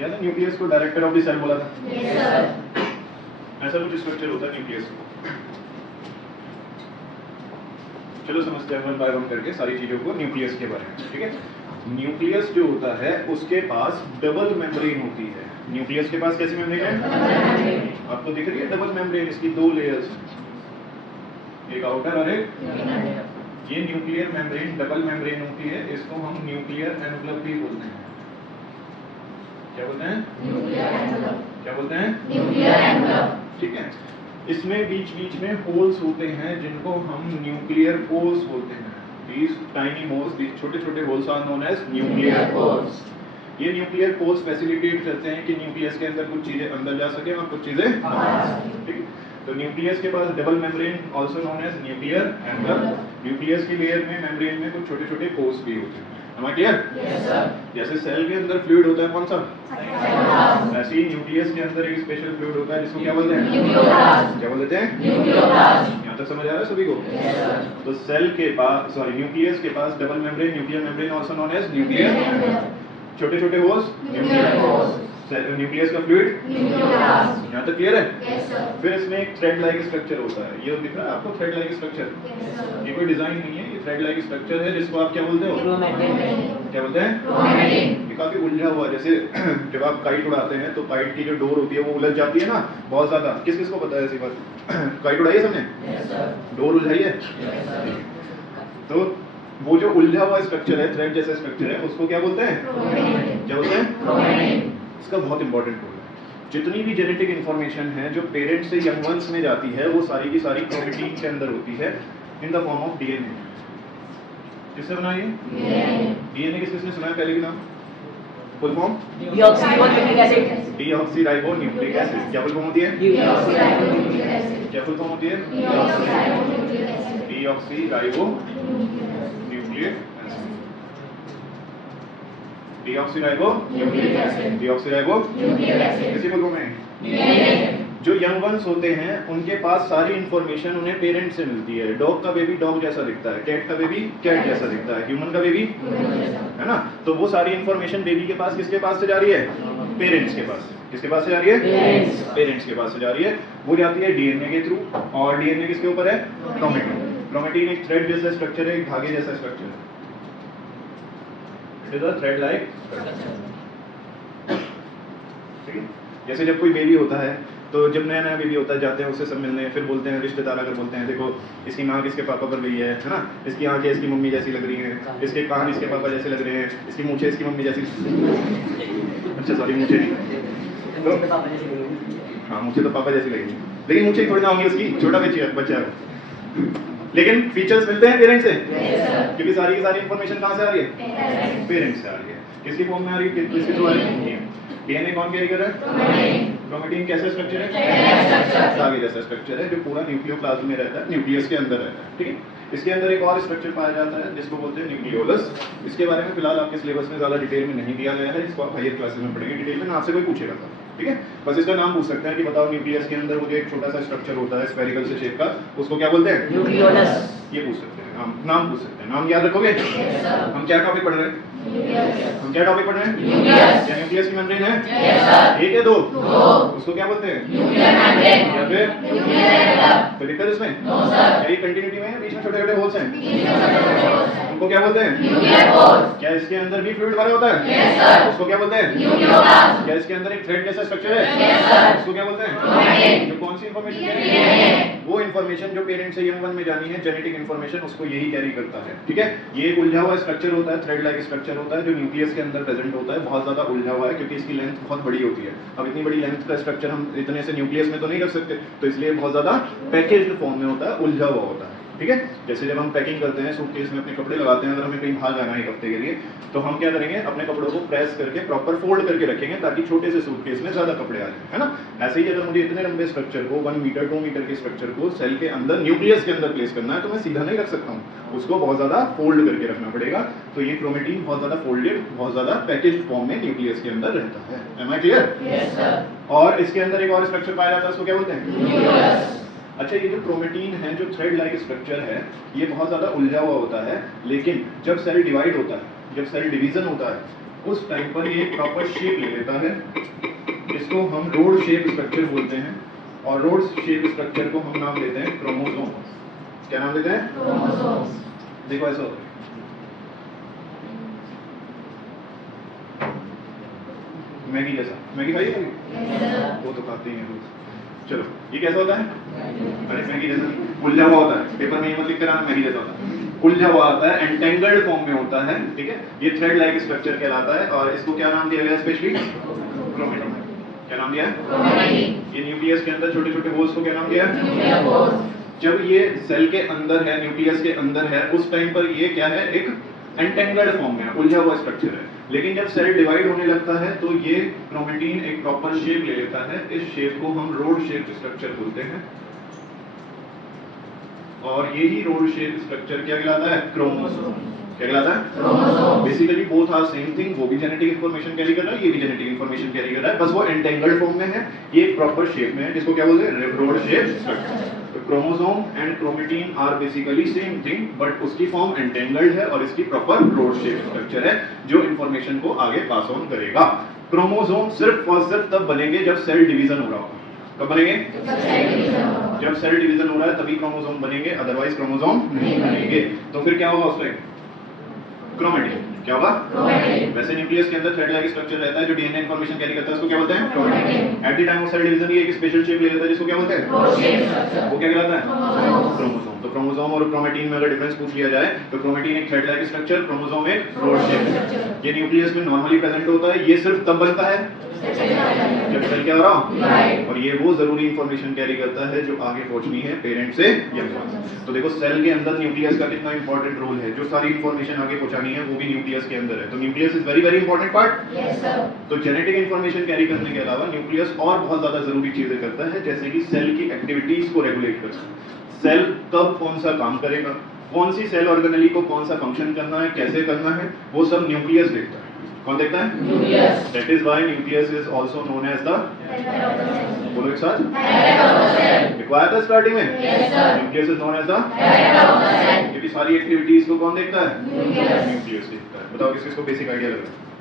याद है न्यूक्लियस को डायरेक्टर ऑफ द सेल बोला था। Yes sir. ऐसा कुछ स्ट्रक्चर होता है न्यूक्लियस को। चलो समझते हैं वन बाय वन करके सारी चीजों को न्यूक्लियस के बारे में, ठीक है। न्यूक्लियस जो होता है उसके पास डबल मेम्ब्रेन होती है। न्यूक्लियस के पास कैसी मेम्ब्रेन है? आपको दिख रही है डबल मेम्ब्रेन, इसकी दो लेयर्स, एक आउटर और एक। ये न्यूक्लियर मेम्ब्रेन डबल मेम्ब्रेन होती है, इसको हम न्यूक्लियर एनवलप भी बोलते हैं। क्या बोलते हैं? Nuclear envelope. क्या बोलते हैं? न्यूक्लियर एनवलप, ठीक है। इसमें बीच बीच में होल्स होते हैं जिनको हम न्यूक्लियर पोर्स बोलते हैं। These tiny holes, these छोटे छोटे holes are known as nuclear pores. ये न्यूक्लियर पोर्स फैसिलिटेट करते हैं कि न्यूक्लियस के अंदर कुछ चीजें अंदर जा सके और कुछ चीजें बाहर, ठीक है। तो न्यूक्लियस के पास double membrane also known as nuclear envelope. Nucleus की लेयर में मेम्ब्रेन में कुछ छोटे छोटे पोर्स भी होते हैं। Am I clear? Yes, sir. जैसे सेल के अंदर फ्लूइड होता है कौन सा? ऐसे ही न्यूक्लियस के अंदर एक स्पेशल फ्लूइड होता है जिसको क्या बोलते हैं? न्यूक्लियोप्लास्ट। क्या बोलते हैं? न्यूक्लियोप्लास्ट। यहाँ तक समझ आ रहा है सभी को? Yes, sir. तो सेल के पास न्यूक्लियस के पास double membrane, nuclear membrane also known as nuclear. छोटे छोटे होल्स न्यूक्लियर होल्स। न्यूक्लियस का फ्लूइड न्यूक्लियोप्लास्ट। यहाँ तक क्लियर है? Yes, sir. फिर इसमें एक थ्रेड लाइक स्ट्रक्चर होता है। ये दिख रहा है आपको thread like structure? Yes, sir. ये कोई डिजाइन नहीं है, ये थ्रेड लाइक स्ट्रक्चर है जिसको आप क्या बोलते हो? क्रोमैटिन। क्या बोलते हैं? क्रोमैटिन। ये काफी उलझा हुआ है। जैसे जब आप काइट उड़ाते हैं तो काइट की जो डोर होती है वो उलझ जाती है ना बहुत ज्यादा। किस किस को पता है ऐसी बात? काइट उड़ाई है सबने? Yes, sir. डोर उलझाई है? Yes, sir. तो वो जो उलझा हुआ स्ट्रक्चर है, थ्रेड जैसा स्ट्रक्चर है, उसको क्या बोलते हैं? क्रोमैटिन। क्या बोलते हैं? क्रोमैटिन। इसका बहुत इंपॉर्टेंट रोल है। जितनी भी जेनेटिक इंफॉर्मेशन है जो पेरेंट्स से यंग वंस में जाती है वो सारी की सारी क्रोमैटिन के अंदर होती है in the form of DNA. किससे बना ये? डीएनए किसने सुना है पहले की नाम? Full form? Deoxyribonucleic acid. Deoxyribonucleic acid. क्या फुल फॉर्म होती है? Deoxyribonucleic acid. क्या फुल फॉर्म होती है? Deoxyribonucleic acid. Deoxyribonucleic acid. Deoxyribonucleic acid. Deoxyribonucleic acid किसी फुल फॉर्म में? जो यंग वंस होते हैं उनके पास सारी इंफॉर्मेशन उन्हें पेरेंट से मिलती है। डॉग का बेबी डॉग जैसा दिखता है, कैट का बेबी कैट जैसा दिखता है, ह्यूमन का बेबी है ना। तो वो सारी इंफॉर्मेशन बेबी के पास किसके पास से जा रही है? पेरेंट्स के पास। किसके पास से जा रही है? पेरेंट्स के पास से जा रही है। वो जाती है डीएनए के थ्रू, और डीएनए किसके ऊपर है? क्रोमैटिन। क्रोमैटिन एक थ्रेड जैसा स्ट्रक्चर है, एक धागे जैसा स्ट्रक्चर है। It is a thread like structure, ठीक है। जैसे जब कोई बेबी होता है तो जब नया नया बेबी होता है जाते हैं उससे सब मिलने, फिर बोलते हैं रिश्तेदार अगर बोलते हैं देखो इसकी माँ इसके पापा पर गई है ना, इसकी आंखें इसकी मम्मी जैसी लग रही हैं, इसके कान इसके पापा जैसे लग रहे हैं, इसकी मूंछें इसकी मम्मी जैसी अच्छा सॉरी मूंछें नहीं, तो हाँ मूंछें तो पापा जैसी लगेंगी, लेकिन मूंछें थोड़ी ना होंगी उसकी, छोटा बच्चा है, लेकिन फीचर्स मिलते हैं पेरेंट्स से क्योंकि सारी की सारी इंफॉर्मेशन कहाँ से आ रही है? पेरेंट्स से आ रही है। किसकी फॉर्म में आ रही है? किसके थ्रू आ रही है? डीएनए कौन कैरी कर रहा है? क्रोमैटिन कैसा स्ट्रक्चर है? धागे जैसा स्ट्रक्चर है जो पूरा न्यूक्लियोप्लाज्म में रहता है, न्यूक्लियस के अंदर रहता है, ठीक है। इसके अंदर एक और स्ट्रक्चर पाया जाता है जिसको बोलते हैं न्यूक्लियोलस। इसके बारे में फिलहाल आपके सिलेबस में ज्यादा डिटेल में नहीं दिया गया है, इसको आप हायर क्लासेस में पढ़ेंगे डिटेल में, आपसे कोई पूछेगा तो, ठीक है। बस इसका नाम पूछ सकते हैं कि बताओ न्यूक्लियस के अंदर वो जो एक छोटा सा स्ट्रक्चर होता है स्फेरिकल से शेप का, उसको क्या बोलते हैं? न्यूक्लियोलस। ये पूछ सकते हैं, नाम पूछ सकते हैं। नाम याद रखोगे? हम क्या टॉपिक पढ़ रहे हैं? हम क्या टॉपिक पढ़ रहे हैं? न्यूक्लियस। क्या न्यूक्लियस की मेम्ब्रेन है? एक या दो? उसको क्या बोलते हैं? Nuclear membrane. या फिर न्यूक्लियर एनवलप। कोई दिक्कत इसमें? No sir. क्या ये कंटिन्यूटी में है, बीच में छोटे छोटे होल्स हैं? उनको क्या बोलते हैं? Nuclear pores. क्या इसके अंदर भी फ्लूइड भरा होता है? Yes sir. उसको क्या बोलते हैं? न्यूक्लियोप्लास्ट। क्या इसके अंदर एक थ्रेड जैसा स्ट्रक्चर है? Yes sir. उसको क्या बोलते हैं? क्रोमैटिन। जो कौन सी इंफॉर्मेशन कैरी करती है? वो इंफॉर्मेशन जो पेरेंट्स से यंग वन में जानी है, जेनेटिक इंफॉर्मेशन, उसको यही कैरी करता है, ठीक है। ये एक उलझा हुआ स्ट्रक्चर होता है, थ्रेड लाइक स्ट्रक्चर होता है जो न्यूक्लियस के अंदर प्रेजेंट होता है। बहुत ज्यादा उलझा हुआ है क्योंकि इसकी लेंथ बहुत बड़ी होती है। अब इतनी बड़ी लेंथ का स्ट्रक्चर हम इतने से न्यूक्लियस में तो नहीं रख सकते, तो इसलिए बहुत ज्यादा पैकेज्ड फॉर्म में होता है, उलझा हुआ होता है, ठीक है। जैसे जब हम पैकिंग करते हैं सूटकेस में अपने कपड़े लगाते हैं, अगर हमें कहीं बाहर जाना है एक हफ्ते के लिए, तो हम क्या करेंगे? अपने कपड़ों को प्रेस करके प्रॉपर फोल्ड करके रखेंगे ताकि छोटे से सूटकेस में ज्यादा कपड़े आ जाए, है ना। ऐसे ही अगर मुझे इतने लंबे स्ट्रक्चर को 1 मीटर 2 मीटर के स्ट्रक्चर को सेल के अंदर न्यूक्लियस के अंदर प्लेस करना है तो मैं सीधा नहीं रख सकता हूँ, उसको बहुत ज्यादा फोल्ड करके रखना पड़ेगा। तो ये क्रोमैटिन बहुत ज्यादा फोल्डेड, बहुत ज्यादा पैकेज्ड फॉर्म में न्यूक्लियस के अंदर रहता है। Am I clear? Yes sir. और इसके अंदर एक और स्ट्रक्चर पाया जाता है, उसको क्या बोलते हैं? न्यूक्लियस। अच्छा, ये जो क्रोमैटिन है, जो थ्रेड लाइक स्ट्रक्चर है, ये बहुत ज़्यादा उलझा हुआ होता है, लेकिन जब सेल डिवाइड होता है, जब सेल डिवीजन होता है उस टाइम पर ये प्रॉपर शेप ले लेता है, इसको हम रोड शेप स्ट्रक्चर बोलते हैं, और रोड शेप स्ट्रक्चर को हम नाम देते हैं क्रोमोसोम। क्या नाम देते हैं? क्रोमोसोम। देखो ऐसा होता है, मैगी जैसा। मैगी खाई है? वो तो खाते ही हैं रोज। चलो ये कैसा होता है? अरे मैगी जैसा उलझा हुआ होता है, पेपर में ये मत लिख कर आना मैगी जैसा होता है, उलझा हुआ होता है, एंटेंगल्ड फॉर्म में होता है, ठीक है। ये थ्रेड लाइक स्ट्रक्चर कहलाता है, और इसको क्या नाम दिया गया स्पेशली? क्रोमेटिन। क्या नाम दिया है? ये न्यूक्लियस के अंदर छोटे छोटे होल्स को क्या नाम दिया है? जब ये सेल के अंदर है, न्यूक्लियस के अंदर है, उस टाइम पर ये क्या है? एक एंटेंगल्ड फॉर्म में है, उलझा हुआ स्ट्रक्चर है। लेकिन जब सेल डिवाइड होने लगता है तो ये क्रोमेटिन एक प्रॉपर शेप ले लेता है, इस शेप को हम रोड शेप स्ट्रक्चर बोलते हैं, और यही रोड शेप स्ट्रक्चर क्या कहलाता है? क्रोमोसोम। क्या कहलाता है? Chromosome. Basically both are same thing, वो भी जेनेटिक इंफॉर्मेशन कैरी कर रहा है, ये भी जेनेटिक इंफॉर्मेशन कैरी कर रहा है, बस वो एंटेंगल्ड फॉर्म में है, ये एक प्रॉपर शेप में है, जिसको क्या बोलते हैं? Rod shape structure. Chromosome and chromatin are basically same thing, but उसकी फॉर्म एंटेंगल्ड है और इसकी प्रॉपर रोड शेप स्ट्रक्चर है, जो इंफॉर्मेशन को आगे पास ऑन करेगा। क्रोमोसोम सिर्फ और सिर्फ तब बनेंगे जब सेल डिवीजन हो रहा होगा। कब बनेंगे? जब सेल डिवीजन हो रहा है तभी क्रोमोसोम बनेंगे, अदरवाइज क्रोमोसोम नहीं बनेंगे। तो फिर क्या होगा उस टाइम? क्रोमेटिन। क्या होगा? क्रोमेटिन। वैसे न्यूक्लियस के अंदर थ्रेड लाइक स्ट्रक्चर रहता है जो डीएनए इंफॉर्मेशन कैरी करता है, उसको क्या बोलते हैं? Chromatin. At the time of cell division ये एक स्पेशल शेप ले लेता है, जिसको क्या बोलते हैं? Rod shape structure. वो क्या कहलाता है? क्रोमोसोम। तो क्रोमोसोम और क्रोमेटिन में अगर डिफरेंस पूछ लिया जाए तो क्रोमेटिन एक थ्रेड लाइक स्ट्रक्चर, क्रोमोसोम एक रोड शेप। ये न्यूक्लियस में नॉर्मली प्रेजेंट होता है, ये सिर्फ तब बनता है जब सेल क्या हो रहा हो, और ये वो जरूरी इंफॉर्मेशन कैरी करता है जो आगे पहुंचनी है पेरेंट से यंग पास। तो देखो सेल के अंदर न्यूक्लियस का कितना इंपॉर्टेंट रोल है, जो सारी इंफॉर्मेशन आगे पहुंचानी है वो भी न्यूक्लियस के अंदर है। तो nucleus is very very important part. Yes sir. तो जेनेटिक इंफॉर्मेशन कैरी करने के अलावा न्यूक्लियस और बहुत ज्यादा जरूरी चीजें करता है, जैसे कि सेल की एक्टिविटीज को रेगुलेट करता है। सेल कब कौन सा काम करेगा, कौन सी सेल ऑर्गेनेली को कौन सा फंक्शन करना है, कैसे करना है, वो सब न्यूक्लियस देखता है। कौन देखता है? Nucleus. That is why nucleus is also known as the बोलो एक साथ, लिखवाया था स्टार्टिंग में? Yes, sir. Nucleus is known as the क्योंकि सारी एक्टिविटीज को कौन देखता है? न्यूक्लियस देखता है। बताओ किसको बेसिक आइडिया लग रहा है?